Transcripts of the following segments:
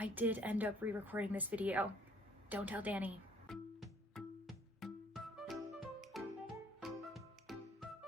I did end up re-recording this video. Don't tell Danni.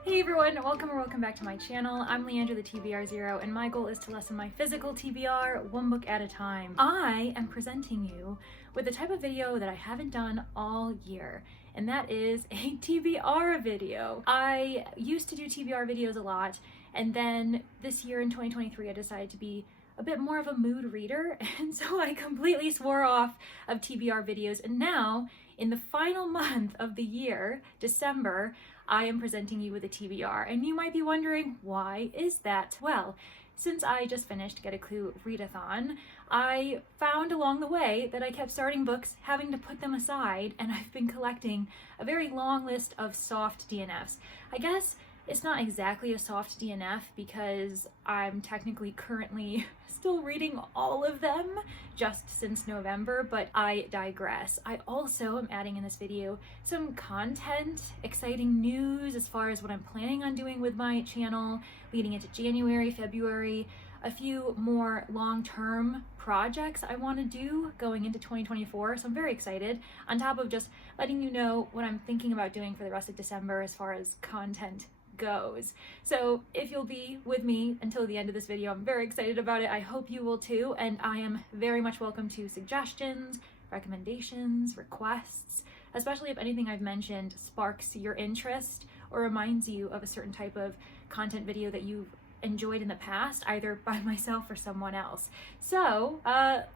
Hey everyone, welcome back to my channel. I'm Leandra the TBR0 and my goal is to lessen my physical TBR one book at a time. I am presenting you with the type of video that I haven't done all year, and that is a TBR video. I used to do TBR videos a lot, and then this year in 2023 I decided to be a bit more of a mood reader, and so I completely swore off of TBR videos, and now in the final month of the year, December, I am presenting you with a TBR. And you might be wondering, why is that? Well, since I just finished Get a Clue Readathon, I found along the way that I kept starting books, having to put them aside, and I've been collecting a very long list of soft DNFs. I guess it's not exactly a soft DNF because I'm technically currently still reading all of them just since November, but I digress. I also am adding in this video some content, exciting news as far as what I'm planning on doing with my channel leading into January, February, a few more long-term projects I want to do going into 2024, so I'm very excited, on top of just letting you know what I'm thinking about doing for the rest of December as far as content goes. So if you'll be with me until the end of this video, I'm very excited about it. I hope you will too, and I am very much welcome to suggestions, recommendations, requests, especially if anything I've mentioned sparks your interest or reminds you of a certain type of content video that you've enjoyed in the past, either by myself or someone else. So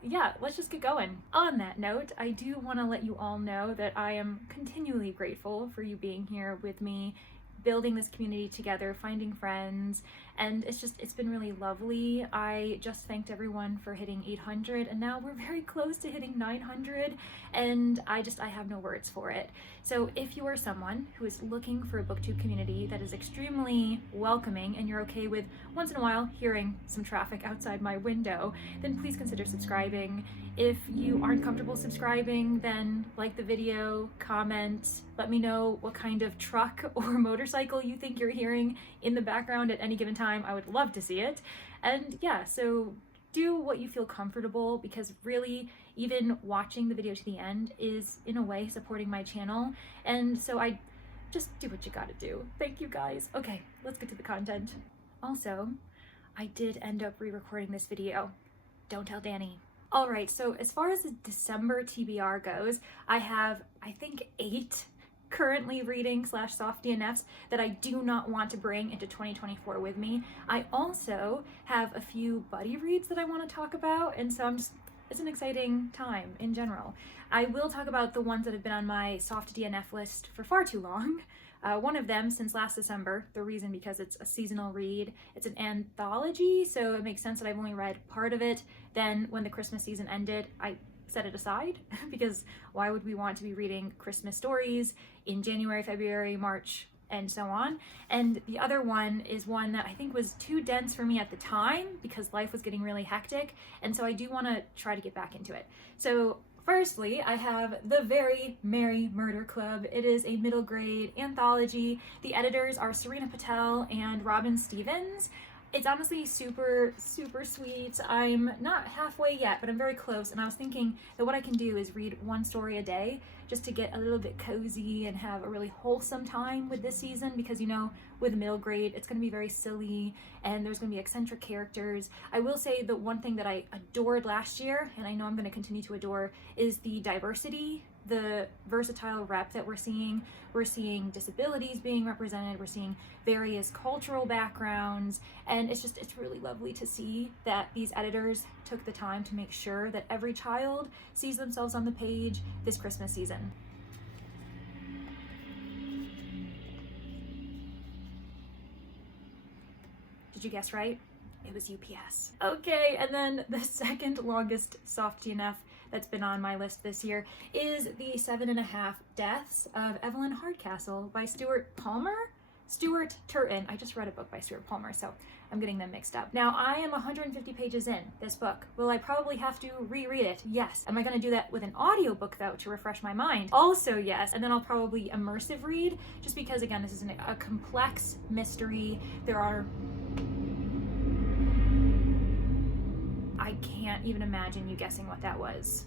yeah, let's just get going. On that note, I do want to let you all know that I am continually grateful for you being here with me, building this community together, finding friends, and it's been really lovely. I just thanked everyone for hitting 800, and now we're very close to hitting 900, and I have no words for it. So if you are someone who is looking for a booktube community that is extremely welcoming and you're okay with once in a while hearing some traffic outside my window, then please consider subscribing. If you aren't comfortable subscribing, then like the video, comment, let me know what kind of truck or motorcycle you think you're hearing in the background at any given time. I would love to see it. And yeah, so do what you feel comfortable, because really even watching the video to the end is in a way supporting my channel. And so I just do what you gotta do. Thank you guys. Okay, let's get to the content. Also, I did end up re-recording this video. Don't tell Danni. All right, so as far as the December TBR goes, I have, I think, 8 currently reading / soft DNFs that I do not want to bring into 2024 with me. I also have a few buddy reads that I want to talk about, and so it's an exciting time in general. I will talk about the ones that have been on my soft DNF list for far too long. One of them since last December, the reason because it's a seasonal read. It's an anthology, so it makes sense that I've only read part of it. Then when the Christmas season ended, I set it aside because why would we want to be reading Christmas stories in January, February, March, and so on? And the other one is one that I think was too dense for me at the time because life was getting really hectic, and so I do want to try to get back into it. So firstly, I have The Very Merry Murder Club. It is a middle grade anthology. The editors are Serena Patel and Robin Stevens. It's honestly super, super sweet. I'm not halfway yet, but I'm very close, and I was thinking that what I can do is read one story a day just to get a little bit cozy and have a really wholesome time with this season, because you know, with middle grade, it's going to be very silly and there's going to be eccentric characters. I will say the one thing that I adored last year, and I know I'm going to continue to adore, is the diversity, the versatile rep that we're seeing. We're seeing disabilities being represented, we're seeing various cultural backgrounds, and it's really lovely to see that these editors took the time to make sure that every child sees themselves on the page this Christmas season. Did you guess right? It was UPS. Okay, and then the second longest soft DNF that's been on my list this year is the 7.5 Deaths of Evelyn Hardcastle by Stuart Turton. I just read a book by Stuart Palmer, so I'm getting them mixed up. Now, I am 150 pages in this book. Will I probably have to reread it? Yes. Am I going to do that with an audiobook though to refresh my mind? Also yes. And then I'll probably immersive read, just because again, this is a complex mystery. I I can't even imagine you guessing what that was.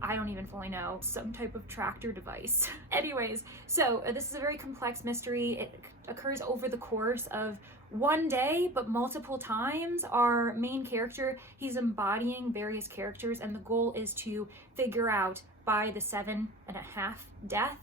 I don't even fully know. Some type of tractor device. Anyways, so this is a very complex mystery. It occurs over the course of one day, but multiple times. Our main character, he's embodying various characters, and the goal is to figure out by the 7.5 death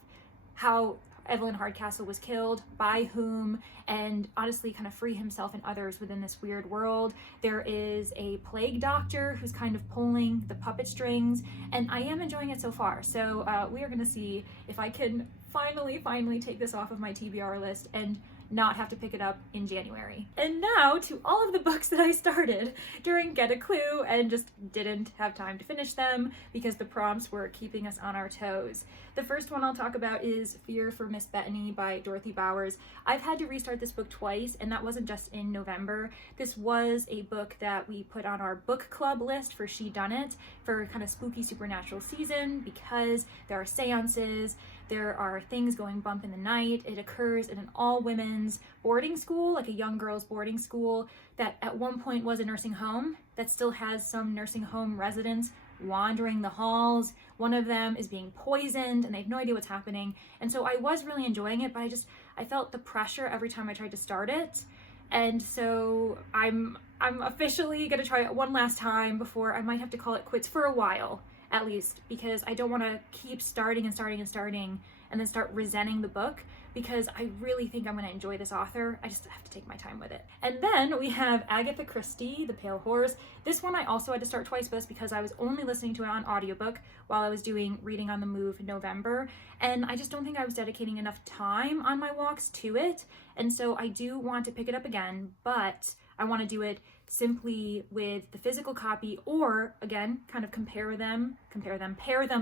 how Evelyn Hardcastle was killed, by whom, and honestly kind of free himself and others within this weird world. There is a plague doctor who's kind of pulling the puppet strings, and I am enjoying it so far. So we are going to see if I can finally take this off of my TBR list and not have to pick it up in January. And now to all of the books that I started during Get a Clue and just didn't have time to finish them because the prompts were keeping us on our toes. The first one I'll talk about is Fear for Miss Bettany by Dorothy Bowers. I've had to restart this book twice, and that wasn't just in November. This was a book that we put on our book club list for She Done It for kind of spooky supernatural season, because there are seances, there are things going bump in the night. It occurs in an all-women's boarding school, like a young girls' boarding school that at one point was a nursing home that still has some nursing home residents wandering the halls. One of them is being poisoned and they have no idea what's happening. And so I was really enjoying it, but I felt the pressure every time I tried to start it. And so I'm officially gonna try it one last time before I might have to call it quits for a while, at least, because I don't want to keep starting and then start resenting the book, because I really think I'm going to enjoy this author. I just have to take my time with it. And then we have Agatha Christie, The Pale Horse. This one I also had to start twice, but that's because I was only listening to it on audiobook while I was doing Reading on the Move in November, and I just don't think I was dedicating enough time on my walks to it. And so I do want to pick it up again, but I want to do it simply with the physical copy, or again, kind of pair them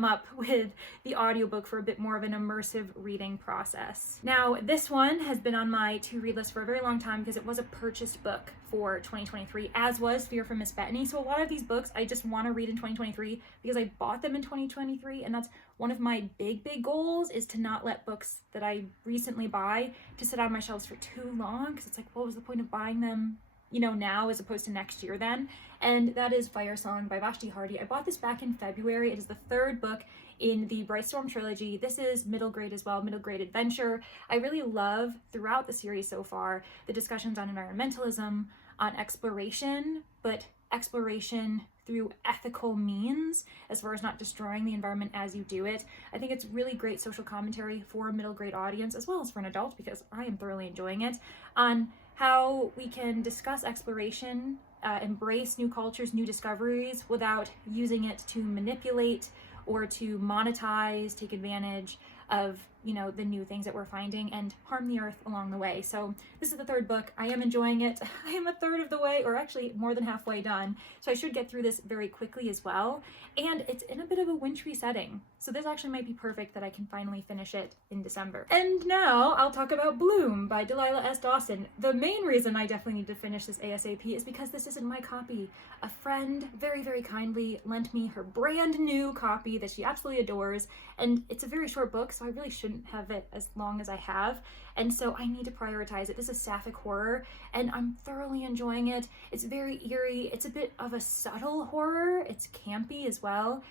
up with the audiobook for a bit more of an immersive reading process. Now, this one has been on my to-read list for a very long time because it was a purchased book for 2023, as was Fear for Miss Bettany. So a lot of these books I just want to read in 2023 because I bought them in 2023, and that's one of my big goals, is to not let books that I recently buy to sit on my shelves for too long, because it's like, what was the point of buying them, you know, now as opposed to next year then? And that is Fire Song by Vashti Hardy. I bought this back in February. It is the third book in the Brightstorm trilogy. This is middle grade as well, middle grade adventure. I really love throughout the series so far the discussions on environmentalism, on exploration, but exploration through ethical means, as far as not destroying the environment as you do it. I think it's really great social commentary for a middle grade audience, as well as for an adult, because I am thoroughly enjoying it, on how we can discuss exploration, embrace new cultures, new discoveries, without using it to manipulate or to monetize, take advantage of, you know, the new things that we're finding and harm the earth along the way. So this is the third book. I am enjoying it. I am a third of the way, or actually more than halfway done. So I should get through this very quickly as well. And it's in a bit of a wintry setting. So this actually might be perfect that I can finally finish it in December. And now I'll talk about Bloom by Delilah S. Dawson. The main reason I definitely need to finish this ASAP is because this isn't my copy. A friend very kindly lent me her brand new copy that she absolutely adores. And it's a very short book, so I really shouldn't have it as long as I have. And so I need to prioritize it. This is sapphic horror, and I'm thoroughly enjoying it. It's very eerie. It's a bit of a subtle horror. It's campy as well.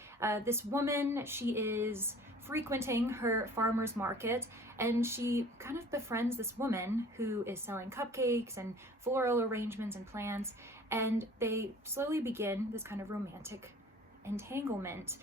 This woman, she is frequenting her farmer's market, and she kind of befriends this woman who is selling cupcakes and floral arrangements and plants, and they slowly begin this kind of romantic entanglement.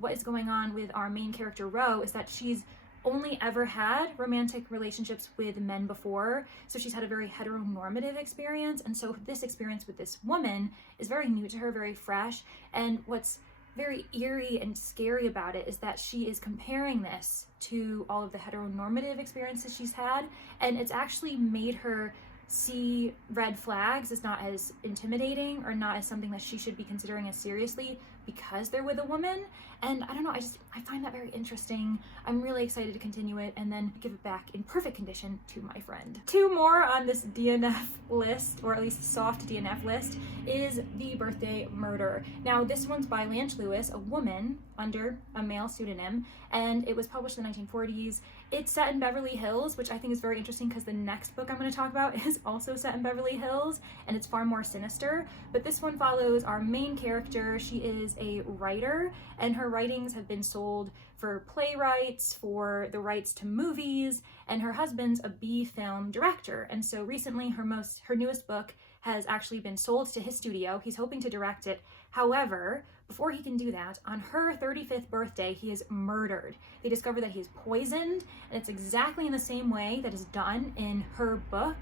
What is going on with our main character, Ro, is that she's only ever had romantic relationships with men before, so she's had a very heteronormative experience, and so this experience with this woman is very new to her, very fresh. And what's very eerie and scary about it is that she is comparing this to all of the heteronormative experiences she's had, and it's actually made her see red flags as not as intimidating or not as something that she should be considering as seriously because they're with a woman. And I don't know, I find that very interesting. I'm really excited to continue it and then give it back in perfect condition to my friend. Two more on this DNF list, or at least soft DNF list, is The Birthday Murder. Now this one's by Blanche Lewis, a woman under a male pseudonym, and it was published in the 1940s. It's set in Beverly Hills, which I think is very interesting because the next book I'm going to talk about is is also set in Beverly Hills, and it's far more sinister, but this one follows our main character. She is a writer, and her writings have been sold for playwrights, for the rights to movies, and her husband's a B film director. And so recently her newest book has actually been sold to his studio. He's hoping to direct it. However, before he can do that, on her 35th birthday, he is murdered. They discover that he is poisoned, and it's exactly in the same way that is done in her book.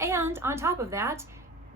And on top of that,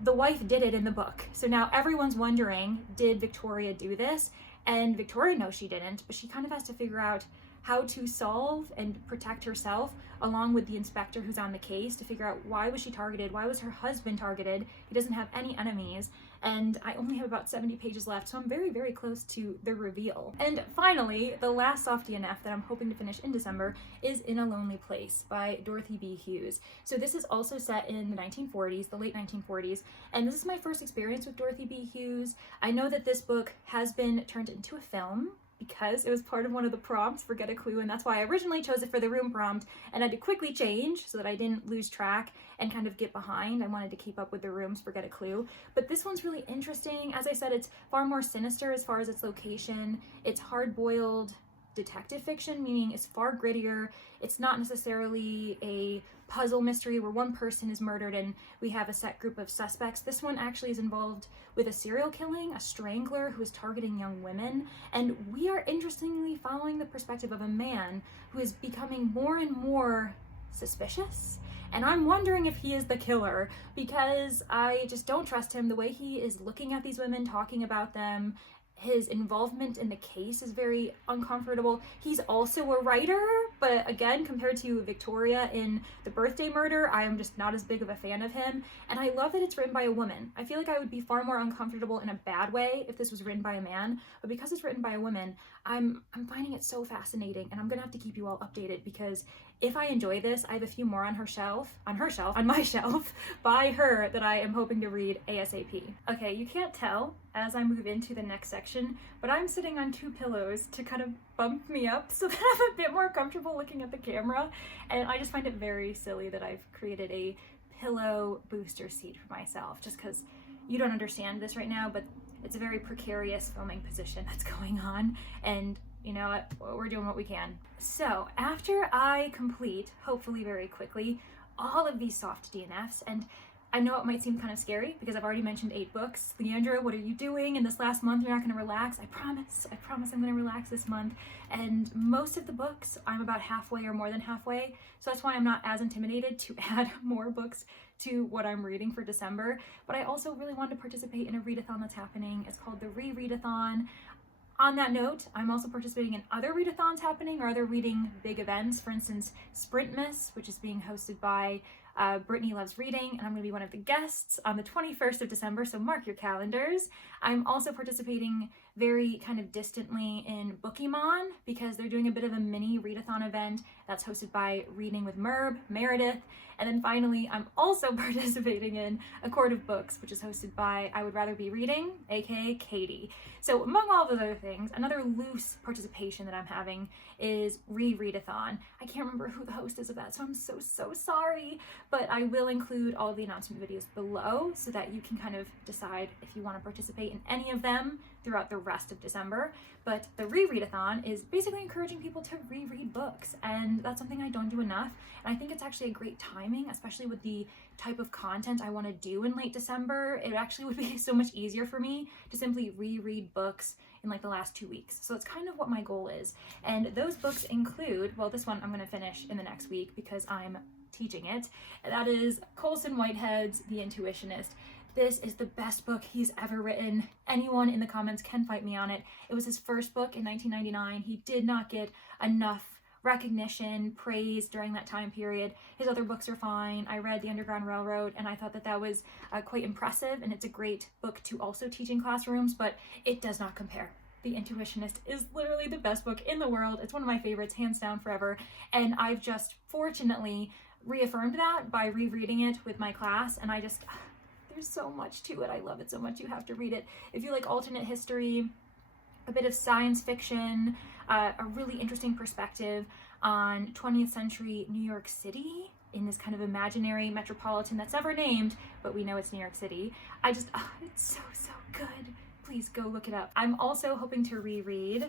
the wife did it in the book. So now everyone's wondering, did Victoria do this? And Victoria knows she didn't, but she kind of has to figure out how to solve and protect herself, along with the inspector who's on the case, to figure out why was she targeted, why was her husband targeted. He doesn't have any enemies, and I only have about 70 pages left, so I'm very, very close to the reveal. And finally, the last soft DNF that I'm hoping to finish in December is In a Lonely Place by Dorothy B. Hughes. So this is also set in the 1940s, the late 1940s, and this is my first experience with Dorothy B. Hughes. I know that this book has been turned into a film, because it was part of one of the prompts for Get a Clue, and that's why I originally chose it for the room prompt, and I had to quickly change so that I didn't lose track and kind of get behind. I wanted to keep up with the rooms for Get a Clue. But this one's really interesting. As I said, it's far more sinister as far as its location. It's hard-boiled detective fiction, meaning it's far grittier. It's not necessarily a puzzle mystery where one person is murdered and we have a set group of suspects. This one actually is involved with a serial killing, a strangler who is targeting young women, and we are interestingly following the perspective of a man who is becoming more and more suspicious. And I'm wondering if he is the killer, because I just don't trust him. The way he is looking at these women, talking about them, his involvement in the case is very uncomfortable. He's also a writer, but again, compared to Victoria in The Birthday Murder, I am just not as big of a fan of him. And I love that it's written by a woman. I feel like I would be far more uncomfortable in a bad way if this was written by a man, but because it's written by a woman, I'm finding it so fascinating, and I'm gonna have to keep you all updated, because if I enjoy this, I have a few more on my shelf, by her, that I am hoping to read ASAP. Okay, you can't tell as I move into the next section, but I'm sitting on 2 pillows to kind of bump me up so that I'm a bit more comfortable looking at the camera, and I just find it very silly that I've created a pillow booster seat for myself, just because you don't understand this right now, but it's a very precarious filming position that's going on, and you know what, we're doing what we can. So after I complete, hopefully very quickly, all of these soft DNFs, and I know it might seem kind of scary because I've already mentioned 8 books. Leandra, what are you doing in this last month? You're not going to relax. I promise I'm going to relax this month. And most of the books, I'm about halfway or more than halfway. So that's why I'm not as intimidated to add more books to what I'm reading for December. But I also really wanted to participate in a readathon that's happening. It's called the Rereadsthon. On that note, I'm also participating in other readathons happening or other reading big events. For instance, Sprintmas, which is being hosted by Brittany Loves Reading, and I'm going to be one of the guests on the 21st of December, so mark your calendars. I'm also participating very kind of distantly in Bookymon because they're doing a bit of a mini readathon event that's hosted by Reading with Meredith. And then finally, I'm also participating in A Court of Books, which is hosted by I Would Rather Be Reading, aka Katie. So among all of those other things, another loose participation that I'm having is Rereadathon. I can't remember who the host is of that, so I'm so sorry. But I will include all the announcement videos below so that you can kind of decide if you want to participate in any of them throughout the rest of December. But the Rereadathon is basically encouraging people to reread books, and that's something I don't do enough. And I think it's actually a great timing, especially with the type of content I want to do in late December. It actually would be so much easier for me to simply reread books in like the last 2 weeks. So it's kind of what my goal is. And those books include, well, this one I'm going to finish in the next week because I'm teaching it. That is Colson Whitehead's The Intuitionist. This is the best book he's ever written. Anyone in the comments can fight me on it. It was his first book in 1999. He did not get enough recognition, praise during that time period. His other books are fine. I read The Underground Railroad and I thought that that was quite impressive, and it's a great book to also teach in classrooms, but it does not compare. The Intuitionist is literally the best book in the world. It's one of my favorites, hands down, forever. And I've just fortunately reaffirmed that by rereading it with my class, and there's so much to it. I love it so much. You have to read it. If you like alternate history, a bit of science fiction, a really interesting perspective on 20th century New York City, in this kind of imaginary metropolitan that's never named, but we know it's New York City. It's so good. Please go look it up. I'm also hoping to reread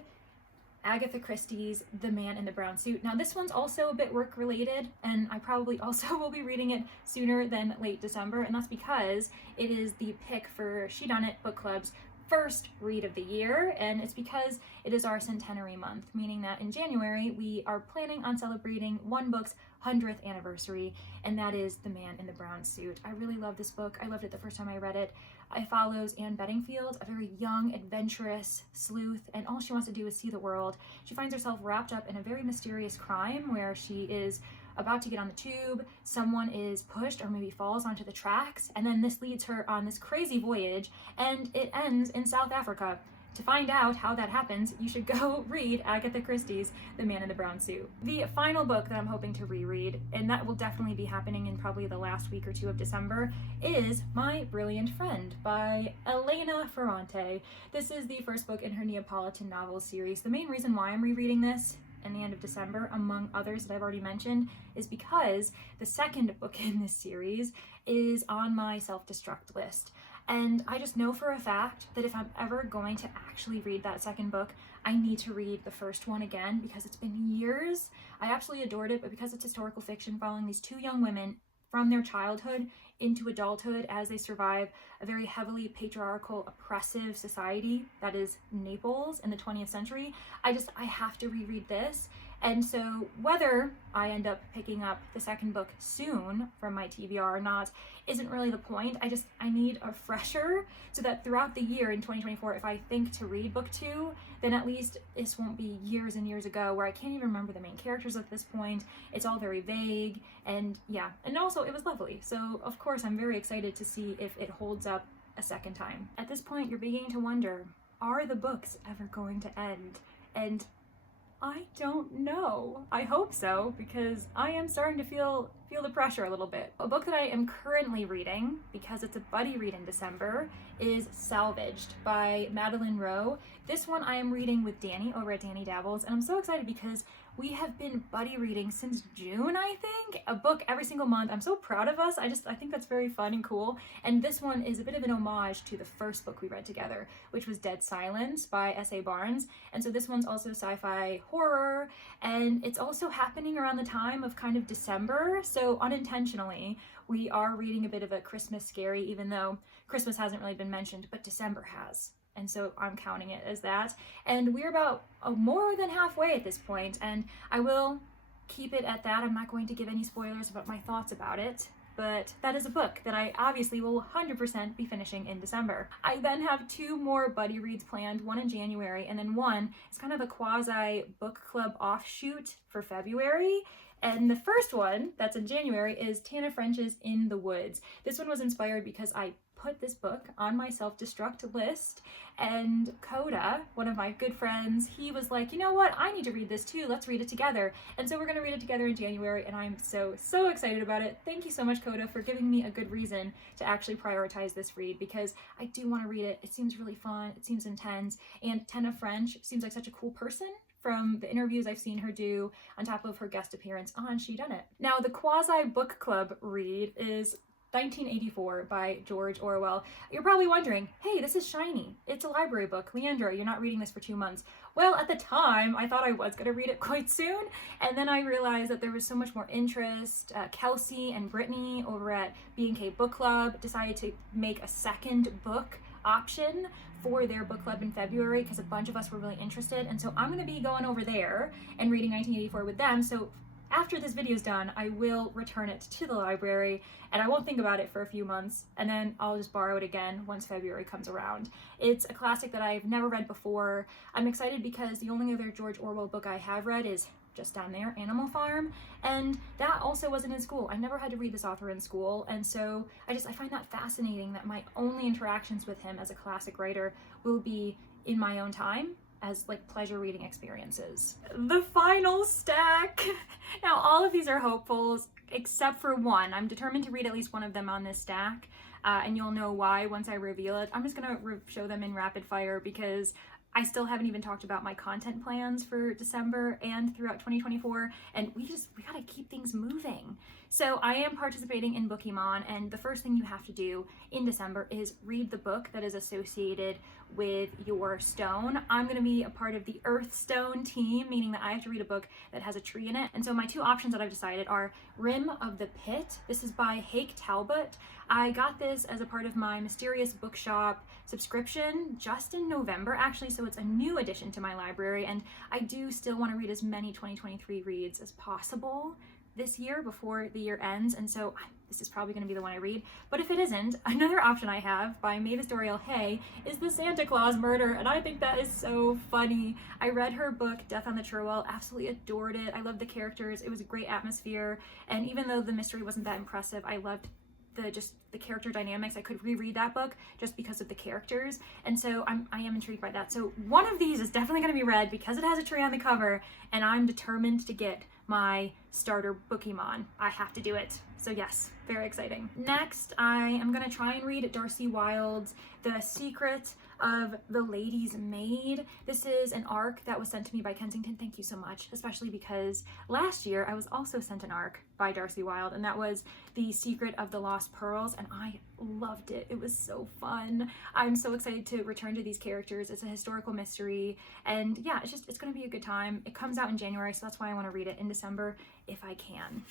Agatha Christie's The Man in the Brown Suit. Now this one's also a bit work related, and I probably also will be reading it sooner than late December, and that's because it is the pick for She Done It Book Club's first read of the year, and it's because it is our centenary month, meaning that in January we are planning on celebrating one book's 100th anniversary, and that is The Man in the Brown Suit. I really love this book. I loved it the first time I read it. It follows Anne Bedingfield, a very young, adventurous sleuth, and all she wants to do is see the world. She finds herself wrapped up in a very mysterious crime where she is about to get on the tube, someone is pushed or maybe falls onto the tracks, and then this leads her on this crazy voyage, and it ends in South Africa. To find out how that happens, you should go read Agatha Christie's The Man in the Brown Suit. The final book that I'm hoping to reread, and that will definitely be happening in probably the last week or two of December, is My Brilliant Friend by Elena Ferrante. This is the first book in her Neapolitan novels series. The main reason why I'm rereading this in the end of December, among others that I've already mentioned, is because the second book in this series is on my self-destruct list. And I just know for a fact that if I'm ever going to actually read that second book, I need to read the first one again because it's been years. I absolutely adored it, but because it's historical fiction following these two young women from their childhood into adulthood as they survive a very heavily patriarchal, oppressive society that is Naples in the 20th century, I have to reread this. And so whether I end up picking up the second book soon from my TBR or not isn't really the point. I need a refresher so that throughout the year in 2024, if I think to read book 2, then at least this won't be years and years ago where I can't even remember the main characters at this point. It's all very vague, and yeah. And also it was lovely. So of course I'm very excited to see if it holds up a second time. At this point, you're beginning to wonder, are the books ever going to end? And I don't know. I hope so, because I am starting to feel the pressure a little bit. A book that I am currently reading, because it's a buddy read in December, is Salvaged by Madeline Rowe. This one I am reading with Danni over at Danni Dabbles, and I'm so excited because we have been buddy reading since June, I think, a book every single month. I'm so proud of us. I think that's very fun and cool. And this one is a bit of an homage to the first book we read together, which was Dead Silence by S.A. Barnes. And so this one's also sci-fi horror, and it's also happening around the time of kind of December. So unintentionally, we are reading a bit of a Christmas scary, even though Christmas hasn't really been mentioned, but December has. And so I'm counting it as that. And we're about more than halfway at this point, and I will keep it at that. I'm not going to give any spoilers about my thoughts about it, but that is a book that I obviously will 100% be finishing in December. I then have 2 more buddy reads planned, one in January, and then one is kind of a quasi book club offshoot for February. And the first one that's in January is Tana French's In the Woods. This one was inspired because I put this book on my self-destruct list, and Koda, one of my good friends, he was like, you know what, I need to read this too, let's read it together. And so we're gonna read it together in January, and I'm so excited about it. Thank you so much, Koda, for giving me a good reason to actually prioritize this read, because I do want to read it. It seems really fun, it seems intense, and Tana French seems like such a cool person from the interviews I've seen her do, on top of her guest appearance on She Done It. Now, the quasi book club read is 1984 by George Orwell. You're probably wondering, hey, this is shiny. It's a library book. Leandra, you're not reading this for 2 months. Well, at the time, I thought I was going to read it quite soon, and then I realized that there was so much more interest. Kelsea and Brittany over at B&K Book Club decided to make a second book option for their book club in February because a bunch of us were really interested, and so I'm going to be going over there and reading 1984 with them. So after this video is done, I will return it to the library, and I won't think about it for a few months, and then I'll just borrow it again once February comes around. It's a classic that I've never read before. I'm excited because the only other George Orwell book I have read is just down there, Animal Farm, and that also wasn't in school. I never had to read this author in school, and so I find that fascinating that my only interactions with him as a classic writer will be in my own time, as like pleasure reading experiences. The final stack. Now, all of these are hopefuls except for one. I'm determined to read at least one of them on this stack, and you'll know why once I reveal it. I'm just gonna show them in rapid fire because I still haven't even talked about my content plans for December and throughout 2024, and we gotta keep things moving. So I am participating in Bookemon, and the first thing you have to do in December is read the book that is associated with your stone. I'm gonna be a part of the Earth Stone team, meaning that I have to read a book that has a tree in it. And so my two options that I've decided are Rim of the Pit. This is by Hake Talbot. I got this as a part of my Mysterious Bookshop subscription just in November, actually, so it's a new addition to my library, and I do still want to read as many 2023 reads as possible this year before the year ends, and so this is probably going to be the one I read. But if it isn't, another option I have by Maid Hay is The Santa Claus Murder, and I think that is so funny. I read her book, Death on the Cherwell, absolutely adored it. I loved the characters. It was a great atmosphere, and even though the mystery wasn't that impressive, I loved the character dynamics. I could reread that book just because of the characters, and so I am intrigued by that. So one of these is definitely going to be read because it has a tree on the cover, and I'm determined to get my starter Bookemon. I have to do it. So yes, very exciting. Next, I am going to try and read Darcie Wilde's The Secret of the Lady's Maid. This is an ARC that was sent to me by Kensington. Thank you so much, especially because last year I was also sent an ARC by Darcie Wilde, and that was The Secret of the Lost Pearls, and I loved it. It was so fun. I'm so excited to return to these characters. It's a historical mystery, and yeah, it's going to be a good time. It comes out in January, so that's why I want to read it in December if I can.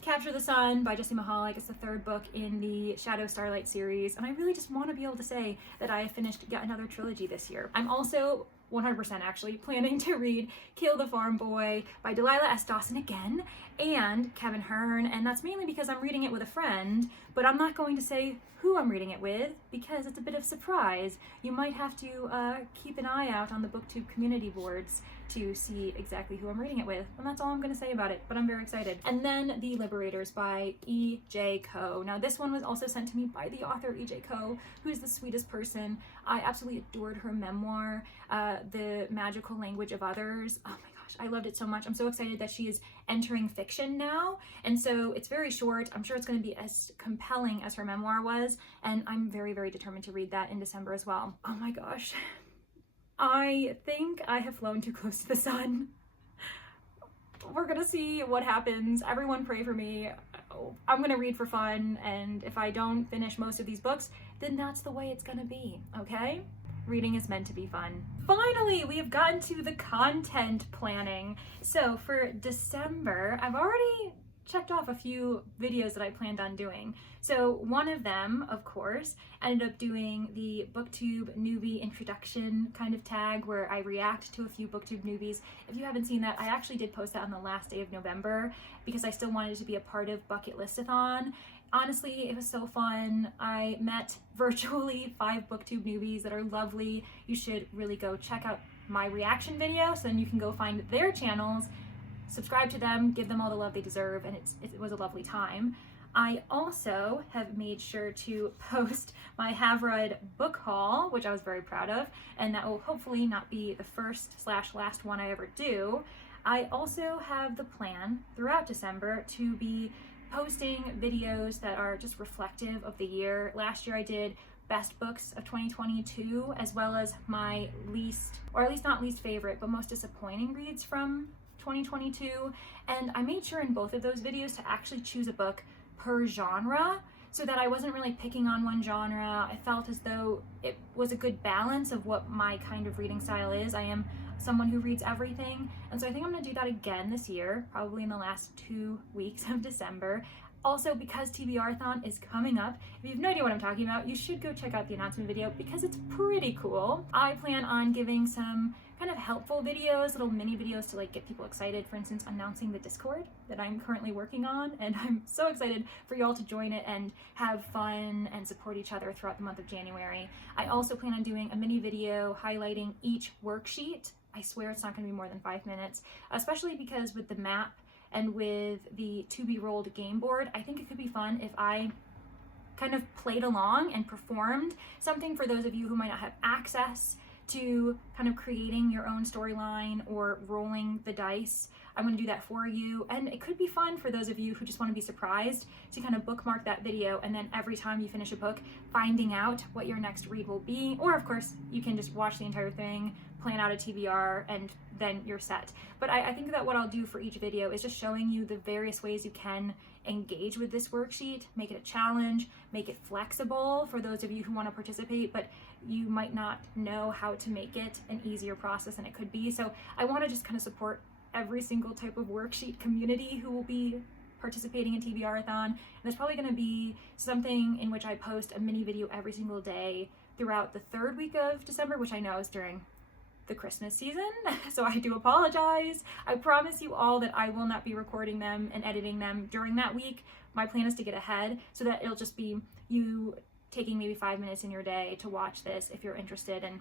Capture the Sun by Jessie Mahalik is the third book in the Shadow Starlight series, and I really just want to be able to say that I have finished yet another trilogy this year. I'm also 100% actually planning to read Kill the Farm Boy by Delilah S. Dawson again, and Kevin Hearn, and that's mainly because I'm reading it with a friend, but I'm not going to say who I'm reading it with because it's a bit of a surprise. You might have to keep an eye out on the BookTube community boards to see exactly who I'm reading it with, and that's all I'm going to say about it, but I'm very excited. And then The Liberators by EJ Koh. Now this one was also sent to me by the author EJ Koh, who's the sweetest person. I absolutely adored her memoir, The Magical Language of Others. Oh my gosh, I loved it so much. I'm so excited that she is entering fiction now, and so it's very short. I'm sure it's going to be as compelling as her memoir was, and I'm very, very determined to read that in December as well. Oh my gosh. I think I have flown too close to the sun. We're gonna see what happens. Everyone pray for me. I'm gonna read for fun, and if I don't finish most of these books, then that's the way it's gonna be, okay? Reading is meant to be fun. Finally, we have gotten to the content planning. So for December, I've already checked off a few videos that I planned on doing. So one of them, of course, ended up doing the BookTube newbie introduction kind of tag where I react to a few BookTube newbies. If you haven't seen that, I actually did post that on the last day of November because I still wanted to be a part of Bucket Listathon. Honestly, it was so fun. I met virtually 5 BookTube newbies that are lovely. You should really go check out my reaction video so then you can go find their channels, subscribe to them, give them all the love they deserve, and it was a lovely time. I also have made sure to post my Have Read book haul, which I was very proud of, and that will hopefully not be the first/last one I ever do. I also have the plan throughout December to be posting videos that are just reflective of the year. Last year I did best books of 2022, as well as my least, or at least not least favorite, but most disappointing reads from 2022, and I made sure in both of those videos to actually choose a book per genre so that I wasn't really picking on one genre. I felt as though it was a good balance of what my kind of reading style is. I am someone who reads everything, and so I think I'm going to do that again this year, probably in the last 2 weeks of December. Also, because TBRathon is coming up, if you have no idea what I'm talking about, you should go check out the announcement video because it's pretty cool. I plan on giving some kind of helpful videos, little mini videos to like get people excited, for instance, announcing the Discord that I'm currently working on, and I'm so excited for you all to join it and have fun and support each other throughout the month of January. I also plan on doing a mini video highlighting each worksheet. I swear it's not going to be more than 5 minutes, especially because with the map and with the to-be-rolled game board, I think it could be fun if I kind of played along and performed something for those of you who might not have access to kind of creating your own storyline or rolling the dice. I'm going to do that for you, and it could be fun for those of you who just want to be surprised to kind of bookmark that video, and then every time you finish a book, finding out what your next read will be. Or of course, you can just watch the entire thing, plan out a TBR, and then you're set. But I think that what I'll do for each video is just showing you the various ways you can engage with this worksheet, make it a challenge, make it flexible for those of you who want to participate, but you might not know how to make it an easier process than it could be. So I want to just kind of support every single type of worksheet community who will be participating in TBRathon. And it's probably going to be something in which I post a mini video every single day throughout the 3rd week of December, which I know is during the Christmas season, so I do apologize. I promise you all that I will not be recording them and editing them during that week. My plan is to get ahead so that it'll just be you taking maybe 5 minutes in your day to watch this if you're interested, and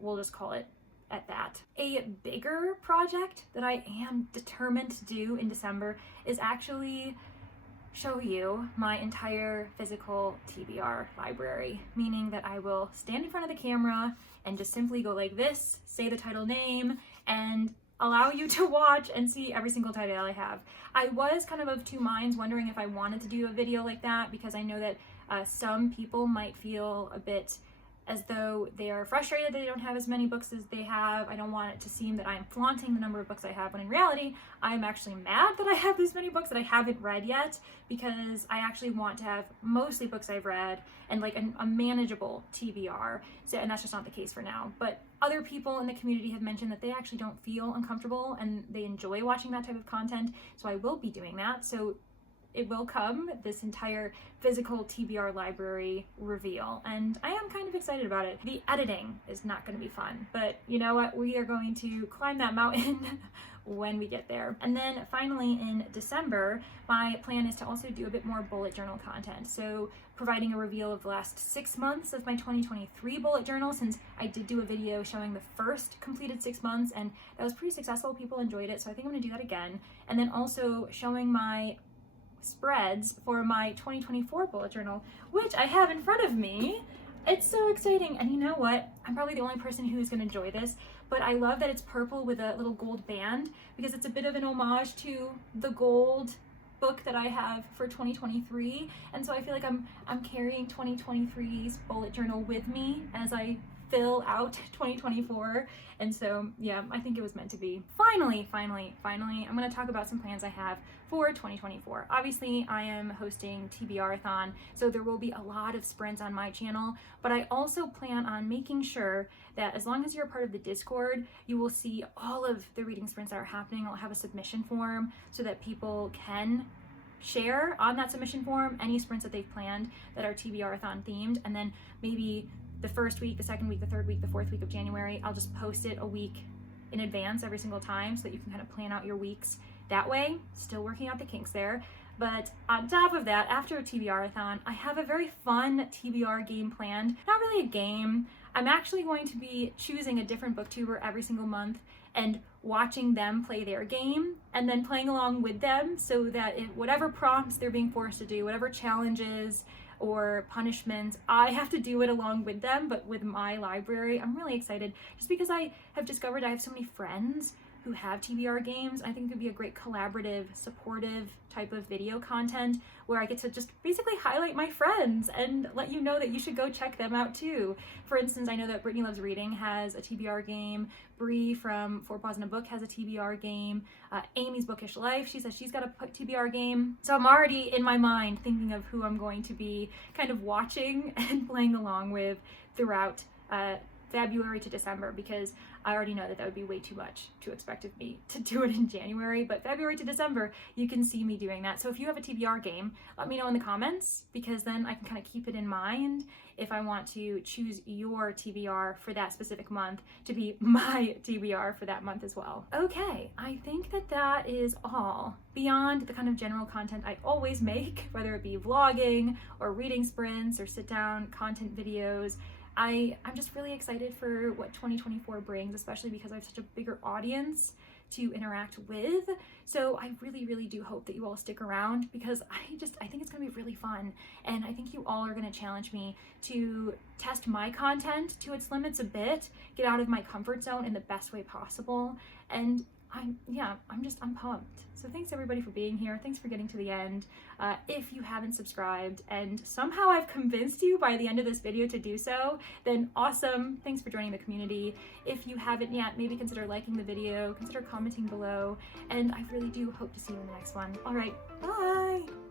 we'll just call it at that. A bigger project that I am determined to do in December is actually show you my entire physical TBR library, meaning that I will stand in front of the camera and just simply go like this, say the title name, and allow you to watch and see every single title I have. I was kind of two minds, wondering if I wanted to do a video like that, because I know that some people might feel a bit as though they are frustrated that they don't have as many books as they have. I don't want it to seem that I'm flaunting the number of books I have, when in reality, I'm actually mad that I have this many books that I haven't read yet, because I actually want to have mostly books I've read and like a manageable TBR. So, and that's just not the case for now. But other people in the community have mentioned that they actually don't feel uncomfortable and they enjoy watching that type of content. So I will be doing that. So it will come, this entire physical TBR library reveal, and I am kind of excited about it. The editing is not going to be fun, but you know what? We are going to climb that mountain when we get there. And then finally in December, my plan is to also do a bit more bullet journal content. So providing a reveal of the last 6 months of my 2023 bullet journal, since I did do a video showing the first completed 6 months, and that was pretty successful. People enjoyed it, so I think I'm going to do that again. And then also showing my spreads for my 2024 bullet journal, which I have in front of me. It's so exciting. And you know what? I'm probably the only person who's going to enjoy this, but I love that it's purple with a little gold band, because it's a bit of an homage to the gold book that I have for 2023. And so I feel like I'm carrying 2023's bullet journal with me as I fill out 2024. And so yeah, I think it was meant to be. Finally, I'm going to talk about some plans I have for 2024. Obviously, I am hosting TBRathon, so there will be a lot of sprints on my channel, but I also plan on making sure that as long as you're a part of the Discord, you will see all of the reading sprints that are happening. I'll have a submission form so that people can share on that submission form any sprints that they've planned that are TBRathon themed, and then maybe the first week, the second week, the third week, the fourth week of January, I'll just post it a week in advance every single time so that you can kind of plan out your weeks that way. Still working out the kinks there. But on top of that, after TBRathon, I have a very fun TBR game planned. Not really a game. I'm actually going to be choosing a different booktuber every single month and watching them play their game and then playing along with them, so that if whatever prompts they're being forced to do, whatever challenges or punishments, I have to do it along with them, but with my library. I'm really excited just because I have discovered I have so many friends who have TBR games. I think it could be a great collaborative, supportive type of video content where I get to just basically highlight my friends and let you know that you should go check them out too. For instance, I know that Brittany Loves Reading has a TBR game. Bree from Four Paws in a Book has a TBR game. Amy's Bookish Life, she says she's got a TBR game. So I'm already in my mind thinking of who I'm going to be kind of watching and playing along with throughout February to December, because I already know that would be way too much to expect of me to do it in January, but February to December, you can see me doing that. So if you have a TBR game, let me know in the comments, because then I can kind of keep it in mind if I want to choose your TBR for that specific month to be my TBR for that month as well. Okay, I think that is all. Beyond the kind of general content I always make, whether it be vlogging or reading sprints or sit down content videos, I'm just really excited for what 2024 brings, especially because I have such a bigger audience to interact with. So I really do hope that you all stick around, because I think it's gonna be really fun, and I think you all are gonna challenge me to test my content to its limits a bit, get out of my comfort zone in the best way possible, and I'm pumped. So thanks everybody for being here. Thanks for getting to the end. If you haven't subscribed and somehow I've convinced you by the end of this video to do so, then awesome. Thanks for joining the community. If you haven't yet, maybe consider liking the video, consider commenting below, and I really do hope to see you in the next one. All right, bye.